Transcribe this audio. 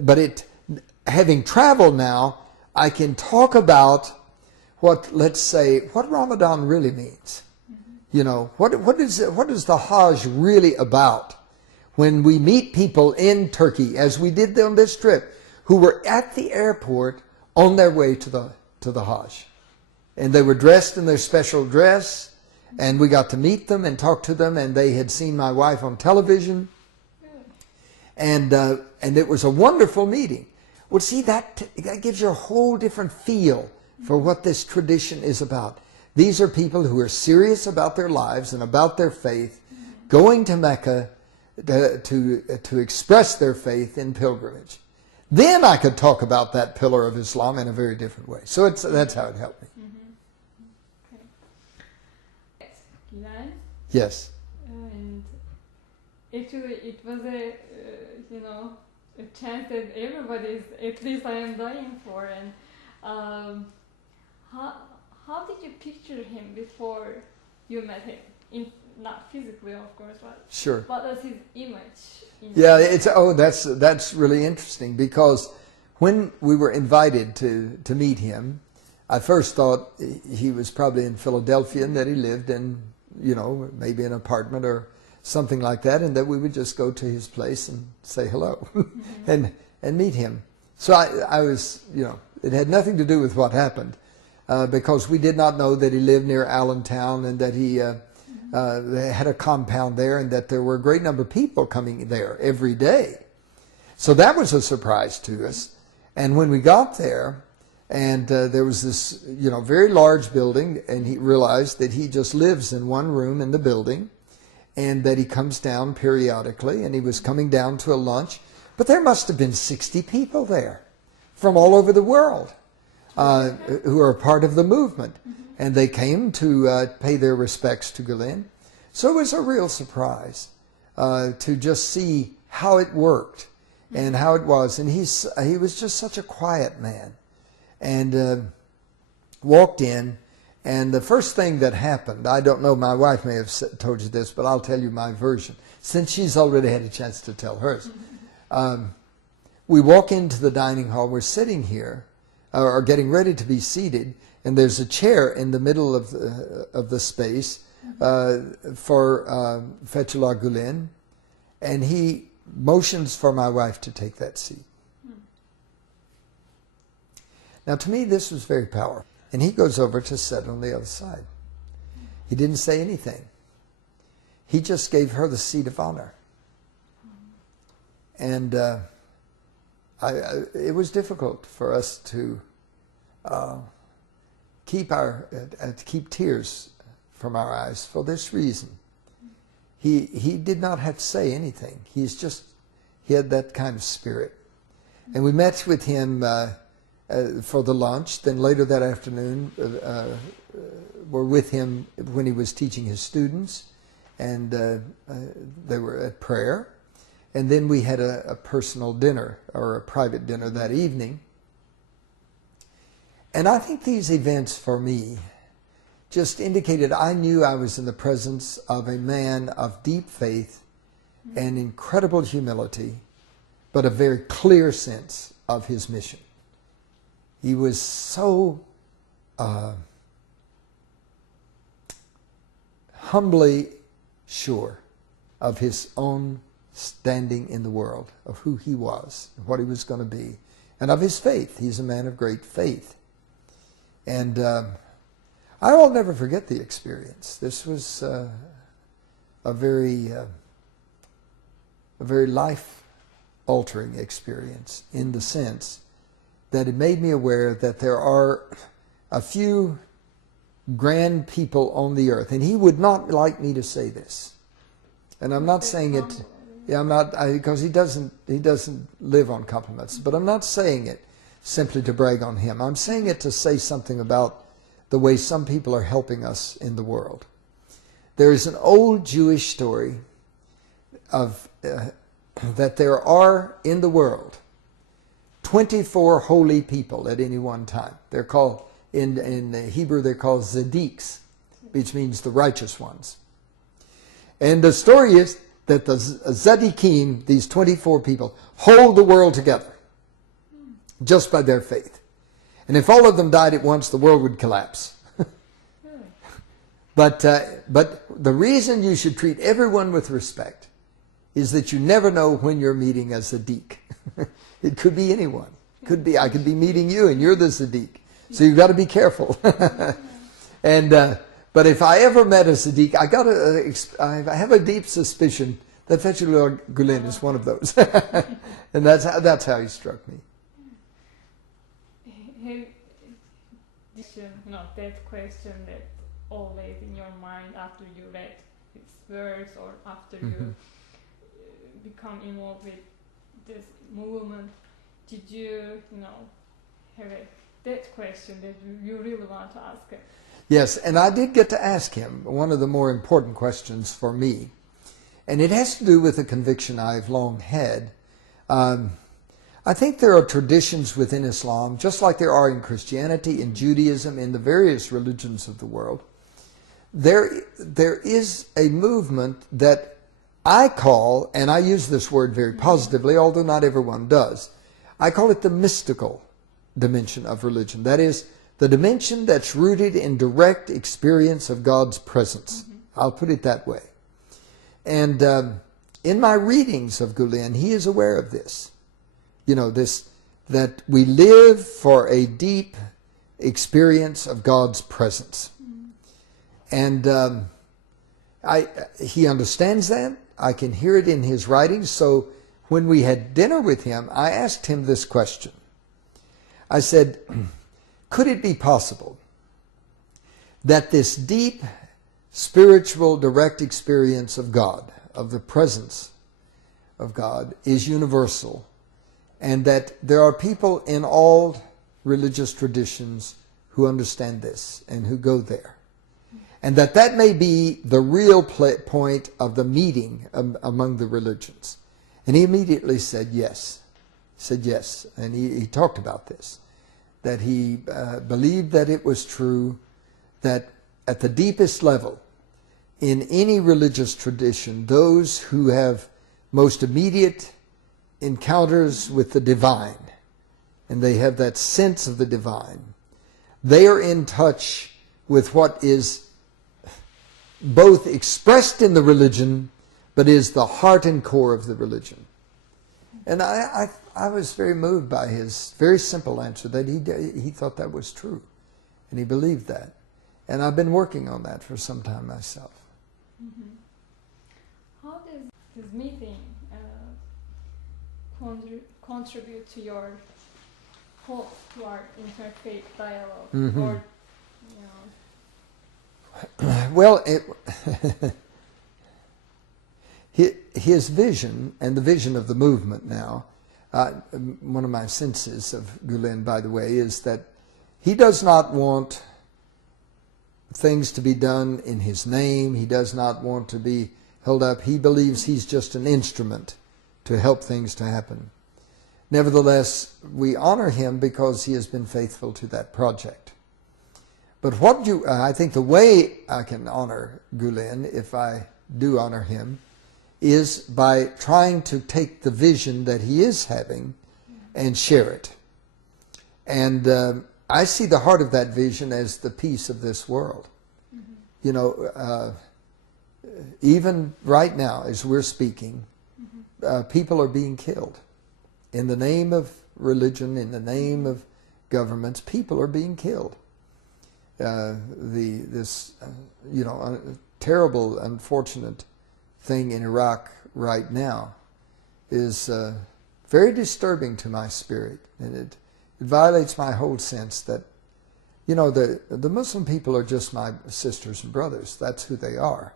But having traveled now, I can talk about what Ramadan really means. You know, what is the Hajj really about? When we meet people in Turkey, as we did on this trip, who were at the airport on their way to the Hajj. And they were dressed in their special dress, and we got to meet them and talk to them, and they had seen my wife on television. And it was a wonderful meeting. Well, see, that gives you a whole different feel for what this tradition is about. These are people who are serious about their lives and about their faith, going to Mecca to express their faith in pilgrimage. Then I could talk about that pillar of Islam in a very different way. So that's how it helped me. Gulen. Yes. And actually, it was a chance that everybody's, at least I am dying for. And how did you picture him before you met him? Not physically, of course, but sure. What was his image? That's really interesting, because when we were invited to meet him, I first thought he was probably in Philadelphia and that he lived in, maybe an apartment or something like that, and that we would just go to his place and say hello and meet him. So I was, it had nothing to do with what happened, because we did not know that he lived near Allentown and that he they had a compound there and that there were a great number of people coming there every day. So that was a surprise to us. And when we got there, and there was this, very large building, and he realized that he just lives in one room in the building, and that he comes down periodically, and he was coming down to a lunch. But there must have been 60 people there from all over the world who are part of the movement. And they came to pay their respects to Gulen. So it was a real surprise to just see how it worked and how it was. And he was just such a quiet man. And walked in, and the first thing that happened, I don't know, my wife may have told you this, but I'll tell you my version, since she's already had a chance to tell hers. We walk into the dining hall, we're sitting here, or getting ready to be seated, and there's a chair in the middle of the space for Fethullah Gulen, and he motions for my wife to take that seat. Now, to me, this was very powerful. And he goes over to sit on the other side. He didn't say anything. He just gave her the seat of honor. And it was difficult for us to keep tears from our eyes for this reason. He did not have to say anything. He had that kind of spirit. And we met with him for the lunch. Then later that afternoon, were with him when he was teaching his students, and they were at prayer. And then we had a personal dinner, or a private dinner that evening. And I think these events for me just indicated I knew I was in the presence of a man of deep faith and incredible humility, but a very clear sense of his mission. He was so humbly sure of his own standing in the world, of who he was, what he was going to be, and of his faith. He's a man of great faith. And I will never forget the experience. This was a very life-altering experience, in the sense that it made me aware that there are a few grand people on the earth, and he would not like me to say this, and I'm not saying it. Yeah, I'm not, because he doesn't live on compliments. But I'm not saying it simply to brag on him. I'm saying it to say something about the way some people are helping us in the world. There is an old Jewish story of that there are in the world 24 holy people at any one time. They're called, in Hebrew, they're called tzaddiks, which means the righteous ones. And the story is that the tzaddikim, these 24 people, hold the world together. just by their faith. And if all of them died at once, the world would collapse. But the reason you should treat everyone with respect is that you never know when you're meeting a Sadiq. It could be anyone. I could be meeting you and you're the Sadiq. So you've got to be careful. And but if I ever met a Sadiq, I have a deep suspicion that Fethullah Gulen is one of those. And that's how he struck me. That question that always in your mind after you read his verse or after you become involved with this movement, did you have that question that you really want to ask him? Yes, and I did get to ask him one of the more important questions for me, and it has to do with a conviction I've long had. I think there are traditions within Islam, just like there are in Christianity, in Judaism, in the various religions of the world. There is a movement that I call, and I use this word very positively, although not everyone does, I call it the mystical dimension of religion. That is, the dimension that's rooted in direct experience of God's presence. I'll put it that way. And in my readings of Gulen, he is aware of this. That we live for a deep experience of God's presence. And he understands that. I can hear it in his writings. So when we had dinner with him, I asked him this question. I said, could it be possible that this deep spiritual direct experience of God, of the presence of God, is universal, and that there are people in all religious traditions who understand this and who go there? And that may be the real point of the meeting among the religions. And he immediately said yes. Said yes. And he talked about this. That he believed that it was true, that at the deepest level, in any religious tradition, those who have most immediate encounters with the divine, and they have that sense of the divine, they are in touch with what is both expressed in the religion, but is the heart and core of the religion. And I was very moved by his very simple answer that he thought that was true, and he believed that. And I've been working on that for some time myself. How does this meeting contribute to your hope toward interfaith dialogue? Or, Well, his vision, and the vision of the movement now, one of my senses of Gulen, by the way, is that he does not want things to be done in his name. He does not want to be held up. He believes he's just an instrument to help things to happen. Nevertheless, we honor him because he has been faithful to that project. But I think the way I can honor Gulen, if I do honor him, is by trying to take the vision that he is having and share it. And I see the heart of that vision as the peace of this world. Even right now, as we're speaking, people are being killed. In the name of religion, in the name of governments, people are being killed. This terrible, unfortunate thing in Iraq right now is very disturbing to my spirit, and it violates my whole sense that, the Muslim people are just my sisters and brothers. That's who they are.